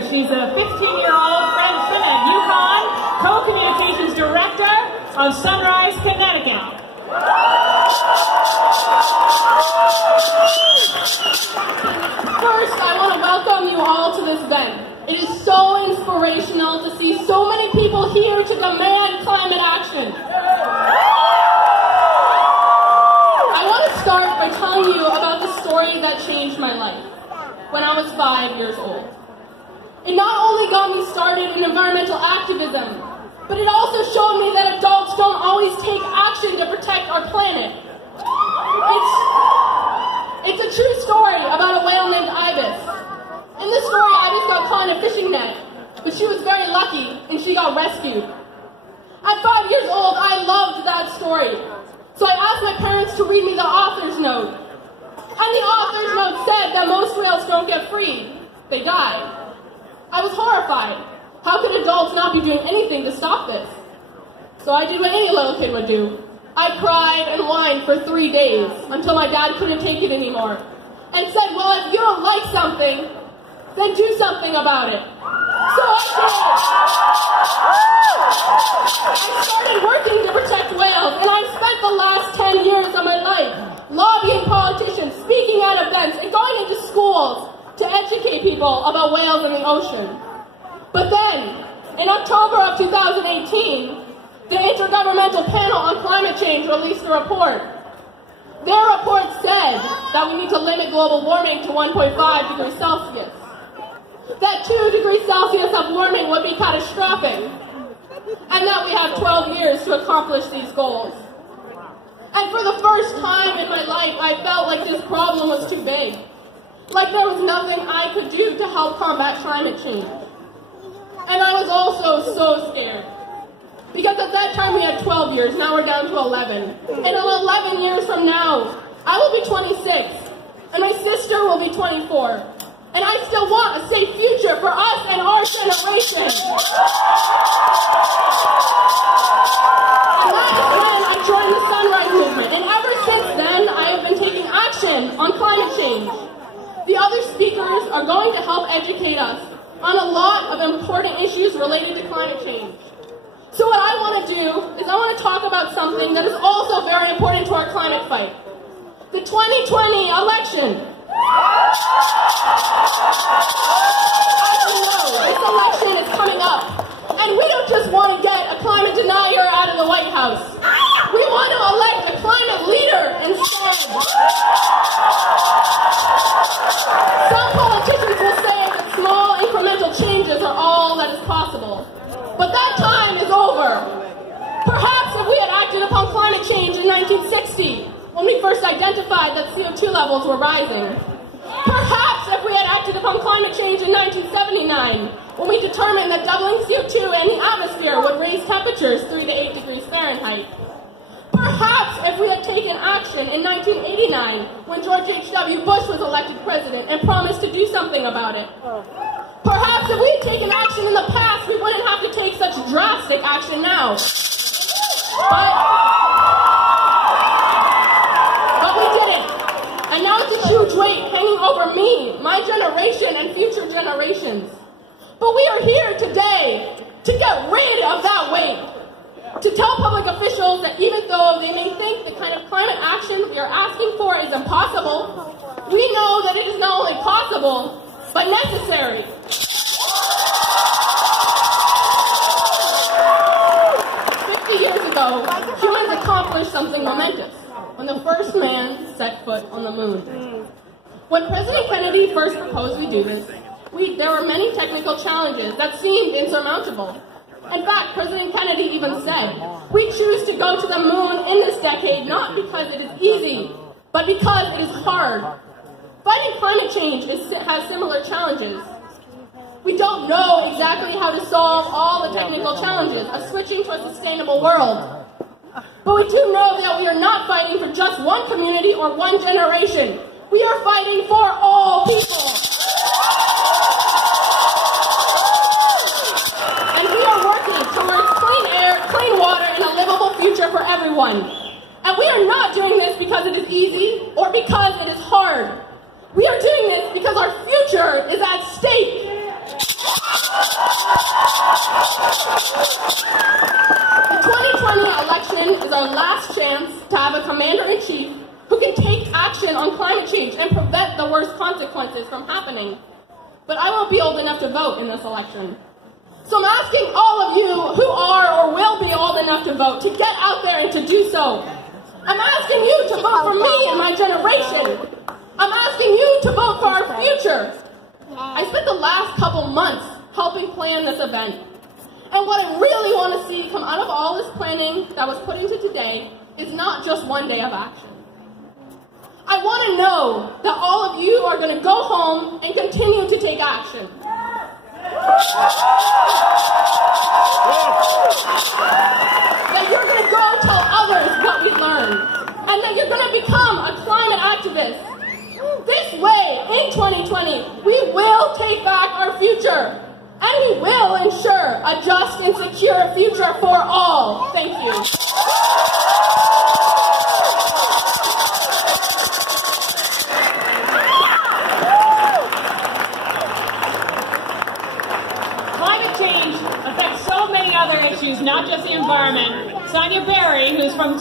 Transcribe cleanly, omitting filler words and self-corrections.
Wazer. She's a 15-year-old Frenchman at UConn, co-communications director of Sunrise, Connecticut. First, I want to welcome you all to this event. It is so inspirational to see so many people here to demand climate action. I want to start by telling you about the story that changed my life when I was 5 years old. It not only got me started in environmental activism, but it also showed me that adults don't always take action to protect our planet. It's a true story about a whale named Ibis. In this story, Ibis got caught in a fishing net, but she was very lucky and she got rescued. At 5 years old, I loved that story. So I asked my parents to read me the author's note. And the author's note said that most whales don't get freed. They die. I was horrified. How could adults not be doing anything to stop this? So I did what any little kid would do. I cried and whined for 3 days until my dad couldn't take it anymore and said, well, if you don't like something, then do something about it. So I did. I started working to protect whales, and I've spent the last 10 years of my life lobbying politicians, speaking at events, and going into schools to educate people about whales in the ocean. But then, in October of 2018, the Intergovernmental Panel on Climate Change released a report. Their report said that we need to limit global warming to 1.5 degrees Celsius. That 2 degrees Celsius of warming would be catastrophic, and that we have 12 years to accomplish these goals. And for the first time in my life, I felt like this problem was too big. Like there was nothing I could do to help combat climate change. And I was also so scared. Because at that time we had 12 years, now we're down to 11. And in 11 years from now, I will be 26, and my sister will be 24. And I still want a safe future for us and our generation. And that is when I joined the Sunrise Movement. And ever since then, I have been taking action on climate change. The other speakers are going to help educate us on a lot of important issues related to climate change. So what I want to do is I want to talk about something that is also very important to our climate fight. The 2020 election. As you know, this election is coming up. And we don't just want to get a climate denier out of the White House. We want to elect a climate leader instead. Some politicians will say that small incremental changes are all that is possible. But that time is over. Perhaps if we had acted upon climate change in 1960, when we first identified that CO2 levels were rising. Perhaps if we had acted upon climate change in 1979, when we determined that doubling CO2 in the atmosphere would raise temperatures 3 to 8 degrees Fahrenheit. Perhaps if we had taken action in 1989, when George H.W. Bush was elected president and promised to do something about it. Perhaps if we had taken action in the past, we wouldn't have to take such drastic action now. But we didn't. And now it's a huge weight hanging over me, my generation, and future generations. But we are here today to get rid of that weight. To tell public officials that even though they may think the kind of climate action we are asking for is impossible, we know that it is not only possible, but necessary. 50 years ago, humans accomplished something momentous when the first man set foot on the moon. When President Kennedy first proposed we do this, there were many technical challenges that seemed insurmountable. In fact, President Kennedy even said, we choose to go to the moon in this decade not because it is easy, but because it is hard. Fighting climate change has similar challenges. We don't know exactly how to solve all the technical challenges of switching to a sustainable world. But we do know that we are not fighting for just one community or one generation. We are fighting for all people. And we are working towards clean air, clean water, and a livable future for everyone. And we are not doing this because it is easy or because it is hard. We are doing this because our future is at stake. consequences from happening. But I won't be old enough to vote in this election. So I'm asking all of you who are or will be old enough to vote to get out there and to do so. I'm asking you to vote for me and my generation. I'm asking you to vote for our future. I spent the last couple months helping plan this event. And what I really want to see come out of all this planning that was put into today is not just one day of action. I want to know that all of you are going to go home and continue to take action. That you're going to go tell others what we learned. And that you're going to become a climate activist. This way, in 2020, we will take back our future. And we will ensure a just and secure future for all. Thank you. Climate change affects so many other issues, not just the environment. Sonia Berry, who's from